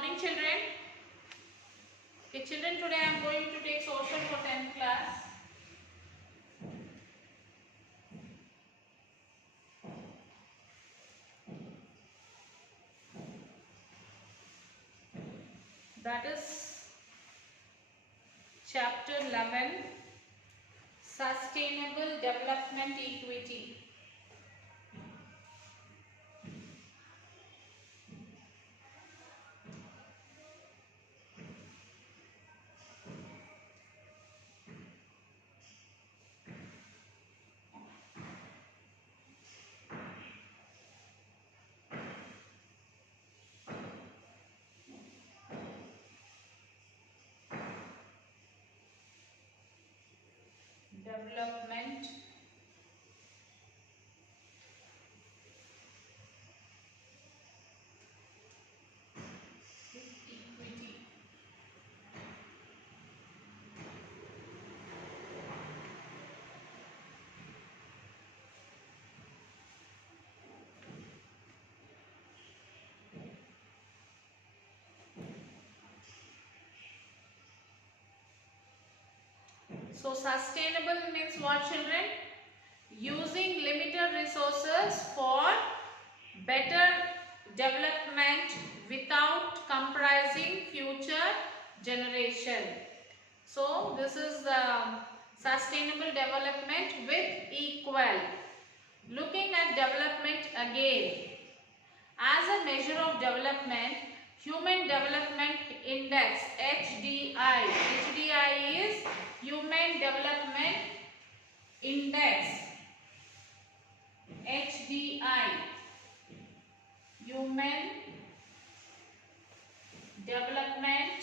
morning, children. Okay, children, today I am going to take social for 10th class. That is chapter 11, Sustainable Development Equity. Development equity. So sustainable means what, children? Using limited resources for better development without comprising future generation. So this is the sustainable development with equal. Looking at development again, as a measure of development, Human Development Index HDI. HDI is Human Development Index. HDI. Human Development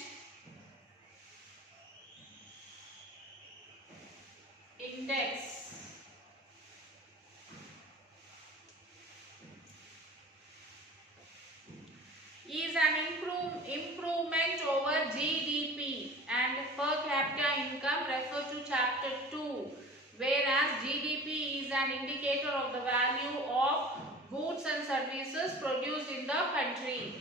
Index is an improvement over GDP and per capita income, refer to chapter 2, whereas GDP is an indicator of the value of goods and services produced in the country.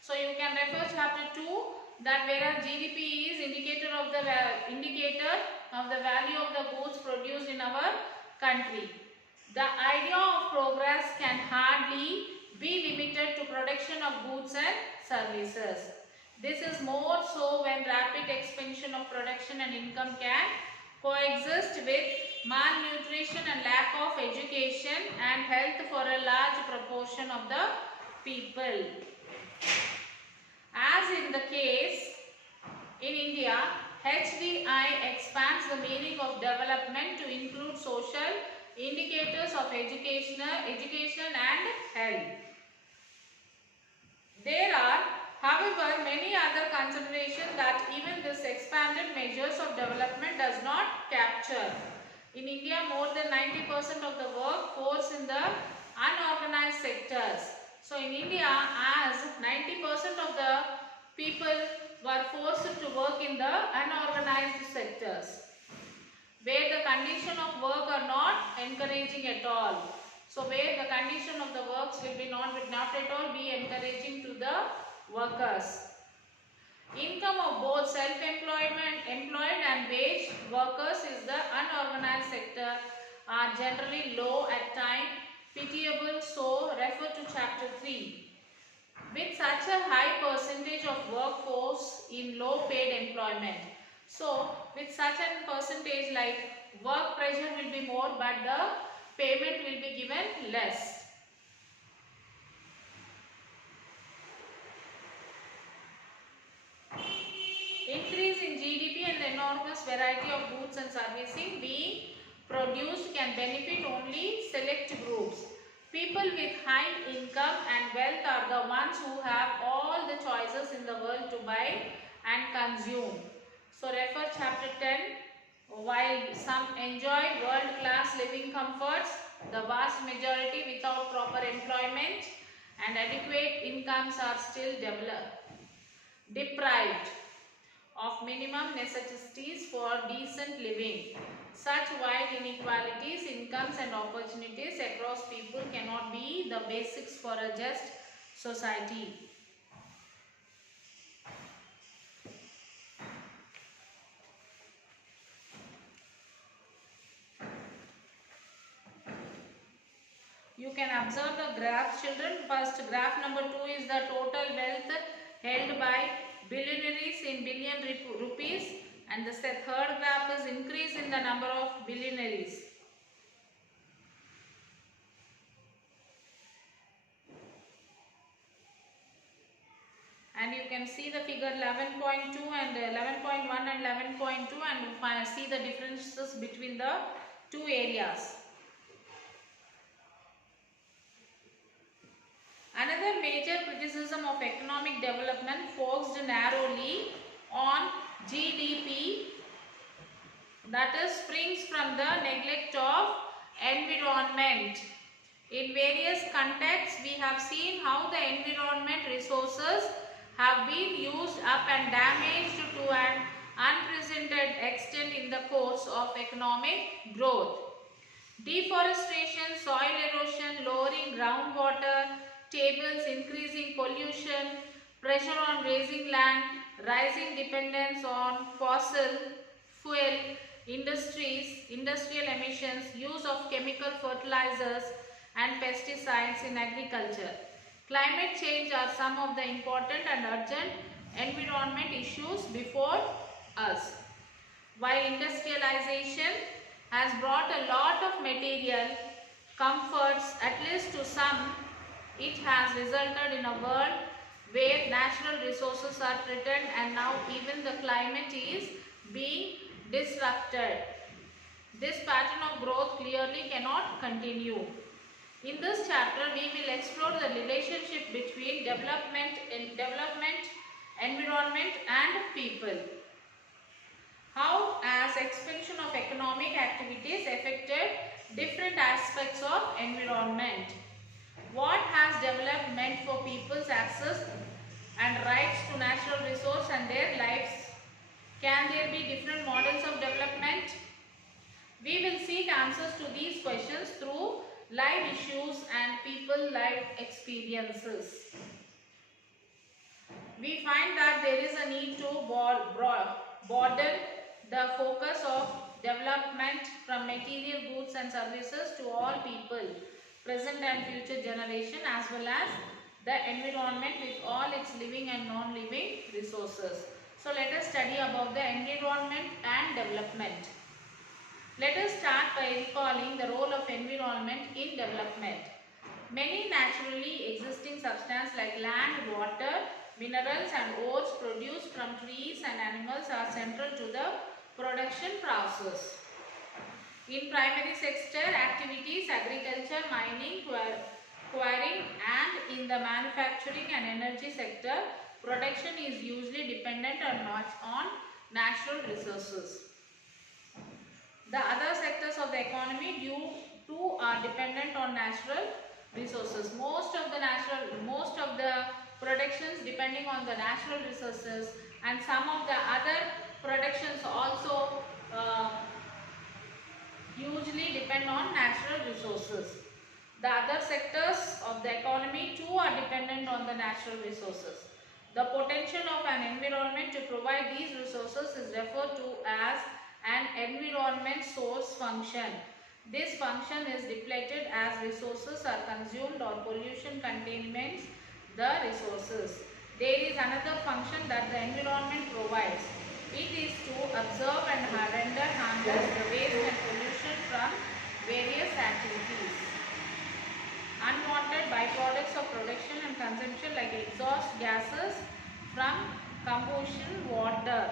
So you can refer chapter 2, that whereas GDP is indicator of the value of the goods produced in our country. The idea of progress can hardly be limited to production of goods and services. This is more so when rapid expansion of production and income can coexist with malnutrition and lack of education and health for a large proportion of the people. As in the case in India, HDI expands the meaning of development to include social indicators of education and health. There are, however, many other considerations that even this expanded measures of development does not capture. In India, more than 90% of the workforce in the unorganized sectors. So in India, as 90% of the people were forced to work in the unorganized sectors, where the condition of work are not encouraging at all. So where the condition of the works will be not at all be encouraging to the workers. Income of both employed and wage workers is the unorganized sector are generally low, at times pitiable, so refer to chapter 3. With such a high percentage of workforce in low paid employment, so with such a percentage, like work pressure will be more but the payment will be given less. Increase in GDP and the enormous variety of goods and services being produced can benefit only select groups. People with high income and wealth are the ones who have all the choices in the world to buy and consume. So refer chapter 10. While some enjoy world-class living comforts, the vast majority without proper employment and adequate incomes are still deprived of minimum necessities for decent living. Such wide inequalities, incomes and opportunities across people cannot be the basics for a just society. You can observe the graphs, children. First, graph number 2 is the total wealth held by billionaires in billion rupees, and the third graph is increase in the number of billionaires. And you can see the figure 11.2 and 11.1 and 11.2 and see the differences between the two areas. Another major criticism of economic development focused narrowly on GDP, that is springs from the neglect of environment. In various contexts, we have seen how the environment resources have been used up and damaged to an unprecedented extent in the course of economic growth. Deforestation, soil erosion, lowering groundwater tables, increasing pollution, pressure on grazing land, rising dependence on fossil fuel industries, industrial emissions, use of chemical fertilizers and pesticides in agriculture. Climate change are some of the important and urgent environment issues before us. While industrialization has brought a lot of material comforts, at least to some, it has resulted in a world where natural resources are threatened and now even the climate is being disrupted. This pattern of growth clearly cannot continue. In this chapter, we will explore the relationship between development, environment and people. How has expansion of economic activities affected different aspects of environment? What has development for people's access and rights to natural resource and their lives? Can there be different models of development? We will seek answers to these questions through live issues and people live experiences. We find that there is a need to broaden the focus of development from material goods and services to all people, present and future generation, as well as the environment with all its living and non-living resources. So let us study about the environment and development. Let us start by recalling the role of environment in development. Many naturally existing substances like land, water, minerals and ores produced from trees and animals are central to the production process. In primary sector activities, agriculture, mining, quarrying and in the manufacturing and energy sector, production is usually dependent on natural resources. The other sectors of the economy too are dependent on natural resources. Most of the productions depending on the natural resources, and some of the other productions also hugely depend on natural resources. The other sectors of the economy too are dependent on the natural resources. The potential of an environment to provide these resources is referred to as an environment source function. This function is depleted as resources are consumed or pollution contaminates the resources. There is another function that the environment provides. It is to observe and render harmless the waste and pollution from various activities. Unwanted byproducts of production and consumption like exhaust gases from combustion, water.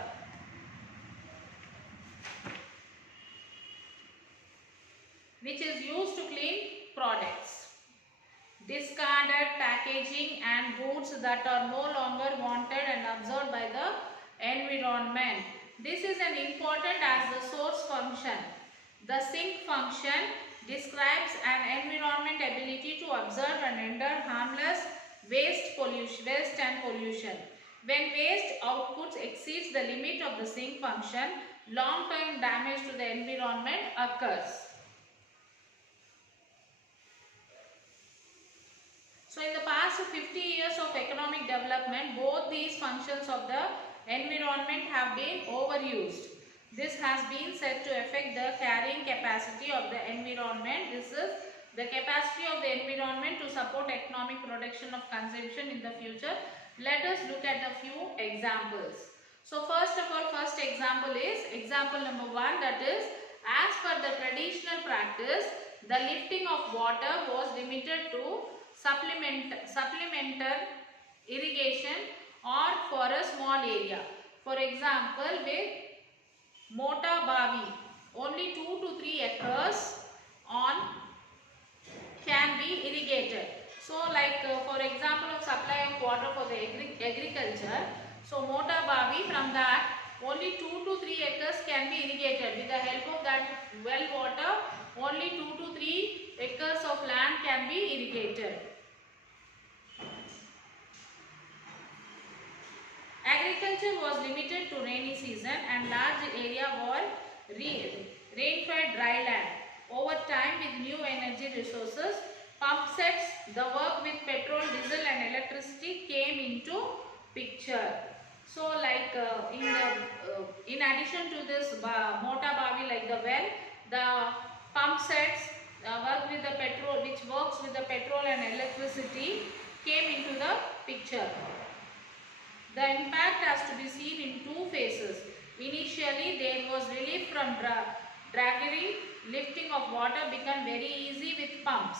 Which is used to clean products. Discarded packaging and goods that are no longer wanted and absorbed by the environment. This is an important as the source function. The sink function describes an environment ability to observe and render harmless waste and pollution. When waste outputs exceeds the limit of the sink function, long-term damage to the environment occurs. So in the past 50 years of economic development, both these functions of the environment have been overused. This has been said to affect the carrying capacity of the environment. This is the capacity of the environment to support economic production of consumption in the future. Let us look at a few examples. So first of all, first example is example number 1, that is, as per the traditional practice, the lifting of water was limited to supplemental irrigation or for a small area. For example, with Mota Bavi, only 2 to 3 acres on can be irrigated. So like for example of supply of water for the agriculture, so Mota Bavi, from that only 2 to 3 acres can be irrigated. With the help of that well water, only 2 to 3 acres of land can be irrigated. Agriculture was limited to rainy season and large area were rain-fed dry land. Over time, with new energy resources, pump sets, the work with petrol, diesel and electricity came into picture. So like in addition to this Mota Bavi, like the well, the pump sets work with the petrol, which works with the petrol and electricity, came into the picture. The impact has to be seen in two phases. Initially, there was relief from draggery. Lifting of water became very easy with pumps.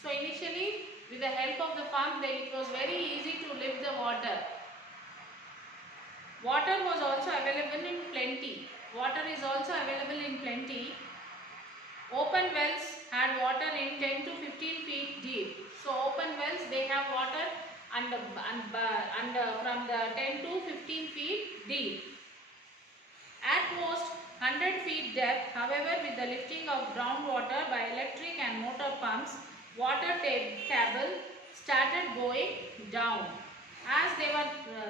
So initially, with the help of the pump, it was very easy to lift the water. Water was also available in plenty. Water is also available in plenty. Open wells had water in 10 to 15 feet deep. So open wells, they have water and from the 10 to 15 feet deep. At most 100 feet depth. However, with the lifting of groundwater by electric and motor pumps, water table started going down. As they were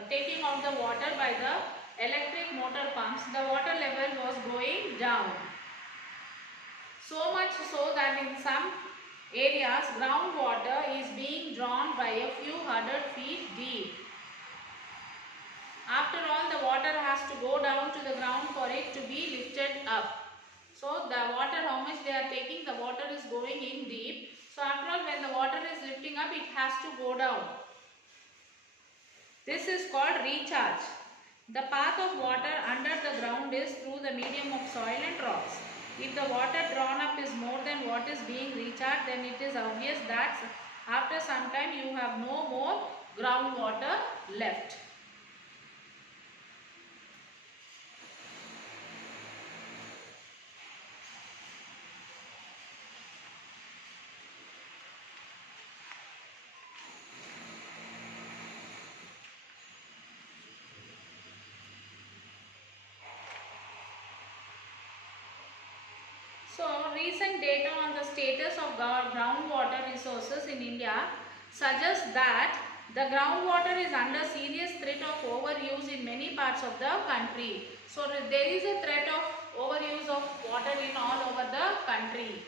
taking out the water by the electric motor pumps, the water level was going down. So much so that in some areas groundwater is being drawn by a few hundred feet deep. After all, the water has to go down to the ground for it to be lifted up. So the water, how much they are taking, the water is going in deep. So after all, when the water is lifting up, it has to go down. This is called recharge. The path of water under the ground is through the medium of soil and rocks. If the water drawn up is more than what is being recharged, then it is obvious that after some time you have no more groundwater left. So, recent data on the status of groundwater resources in India suggests that the groundwater is under serious threat of overuse in many parts of the country. So, there is a threat of overuse of water in all over the country.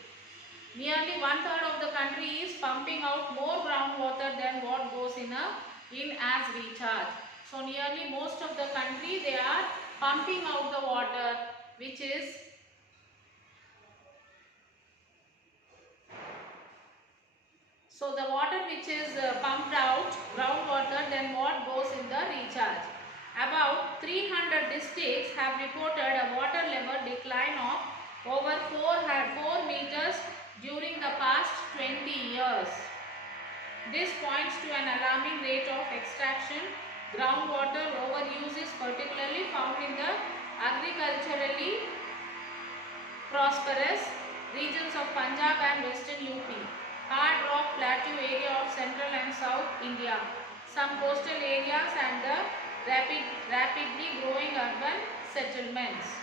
Nearly 1/3 of the country is pumping out more groundwater than what goes in as recharge. So, nearly most of the country, they are pumping out the water, which is so the water which is pumped out, groundwater, then what goes in the recharge. About 300 districts have reported a water level decline of over 4 meters during the past 20 years. This points to an alarming rate of extraction. Groundwater overuse is particularly found in the agriculturally prosperous regions of Punjab and Western UP. Hard rock plateau area of central and south India, some coastal areas and the rapidly growing urban settlements.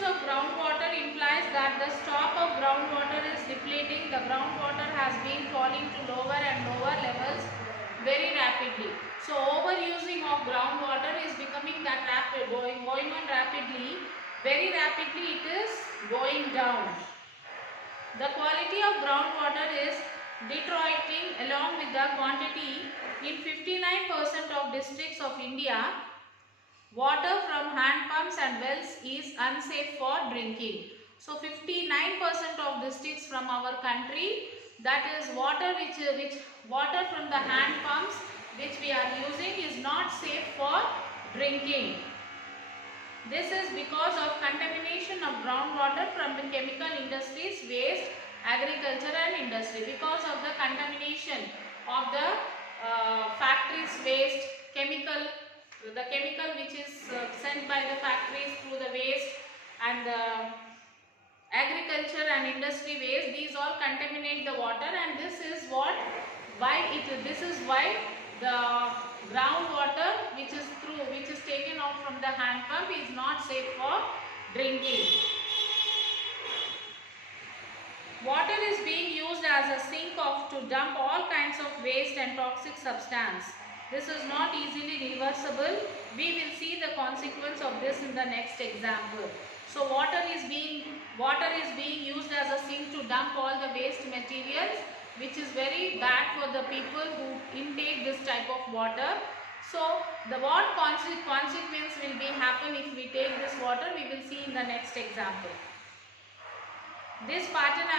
misuse of groundwater implies that the stock of groundwater is depleting. The groundwater has been falling to lower and lower levels very rapidly. So overusing of groundwater is becoming that rapid, going on rapidly. Very rapidly it is going down. The quality of groundwater is deteriorating along with the quantity. In 59% of districts of India, water from hand pumps and wells is unsafe for drinking. So 59% of districts from our country, that is water which water from the hand pumps which we are using is not safe for drinking. This is because of contamination of groundwater from the chemical industries, waste, agriculture and industry. Because of the contamination of the factories waste, the chemical which is sent by the factories through the waste and the agriculture and industry waste, these all contaminate the water, and this is why the groundwater which is taken out from the hand pump is not safe for drinking. Water is being used as a sink to dump all kinds of waste and toxic substance. This is not easily reversible. We will see the consequence of this in the next example. So water is being used as a sink to dump all the waste materials, which is very bad for the people who intake this type of water. So what consequence will be happen if we take this water, we will see in the next example. This pattern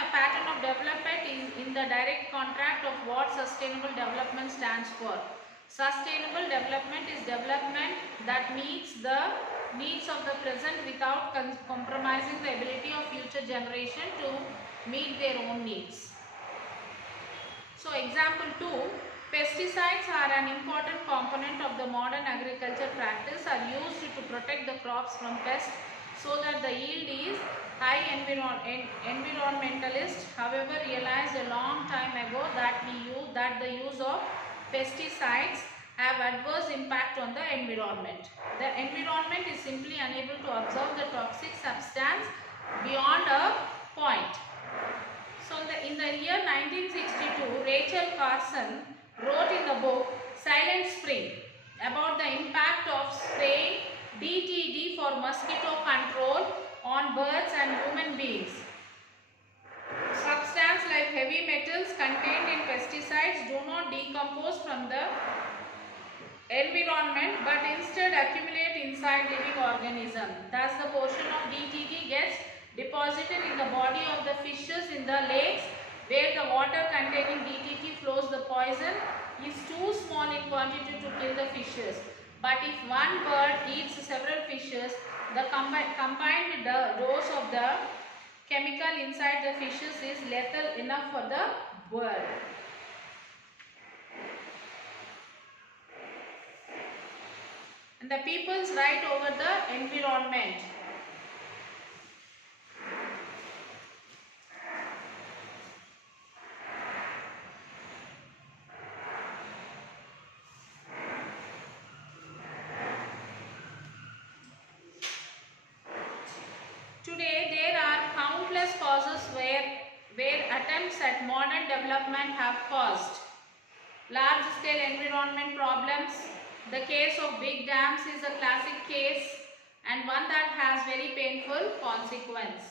of development is in the direct contract of what sustainable development stands for. Sustainable development is development that meets the needs of the present without compromising the ability of future generation to meet their own needs. So example 2, pesticides are an important component of the modern agriculture practice, are used to protect the crops from pests so that the yield is high. Environmentalists, however, realized a long time ago that the use of pesticides have adverse impact on the environment. The environment is simply unable to absorb the toxic substance beyond a point. So in the year 1962, Rachel Carson wrote in the book Silent Spring about the impact of spraying DDT for mosquito control on birds and human beings. Substances like heavy metals contained in pesticides do not decompose from the environment but instead accumulate inside living organisms. Thus the portion of DDT gets deposited in the body of the fishes in the lakes where the water containing DDT flows. The poison is too small in quantity to kill the fishes, but if one bird eats several fishes, the combined dose of the chemical inside the fishes is lethal enough for the bird. And the people's right over the environment. Today there are countless causes where attempts at modern development have caused large-scale environment problems. The case of big dams is a classic case and one that has very painful consequence.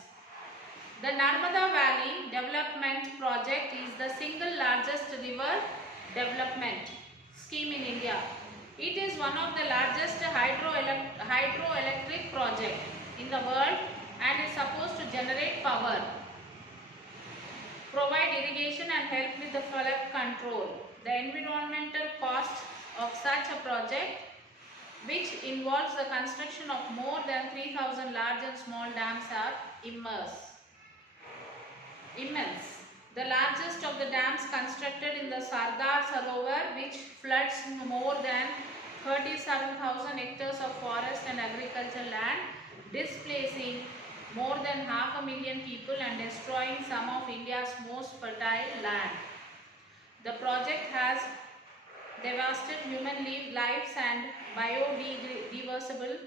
The Narmada Valley Development Project is the single largest river development scheme in India. It is one of the largest hydroelectric projects in the world and is supposed to generate power, provide irrigation and help with the flood control. The environmental cost of such a project, which involves the construction of more than 3,000 large and small dams, are immense. The largest of the dams constructed in the Sardar Sarovar, which floods more than 37,000 hectares of forest and agricultural land, displacing more than 500,000 people and destroying some of India's most fertile land. The project has devastated human lives and biodiversity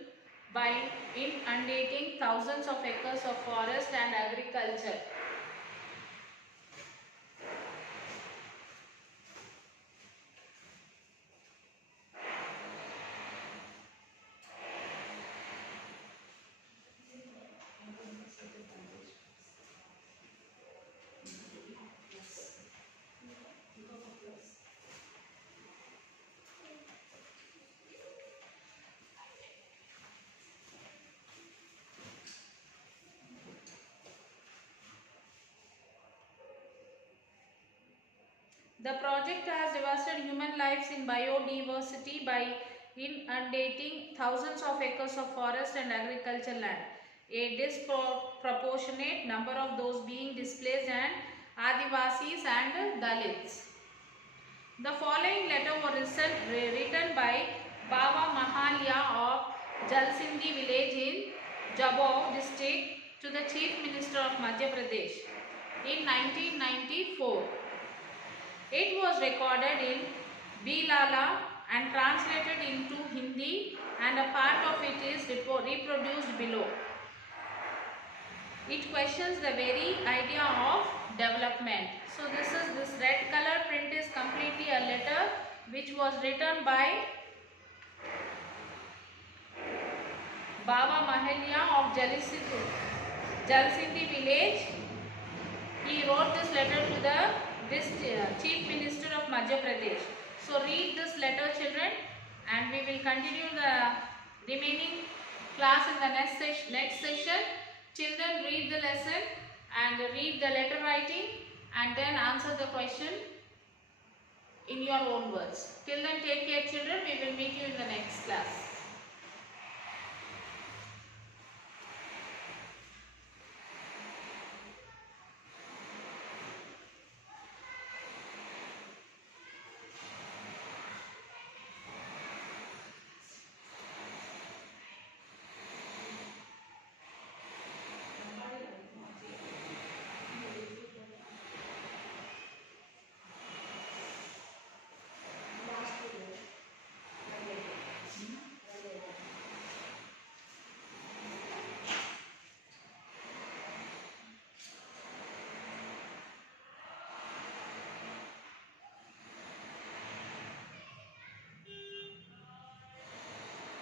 by inundating thousands of acres of forest and agriculture. The project has devastated human lives in biodiversity by inundating thousands of acres of forest and agricultural land. A disproportionate number of those being displaced and Adivasis and Dalits. The following letter was written by Baba Mahalya of Jalsindi village in Jabau district to the Chief Minister of Madhya Pradesh in 1994. It was recorded in Bilala and translated into Hindi, and a part of it is reproduced below. It questions the very idea of development. So this red color print is completely a letter which was written by Baba Mahalya of Jalsindi village. He wrote this letter to the Chief Minister of Madhya Pradesh. So read this letter, children, and we will continue the remaining class in the next session. Children, read the lesson and read the letter writing and then answer the question in your own words. Till then, take care, children. We will meet you in the next class.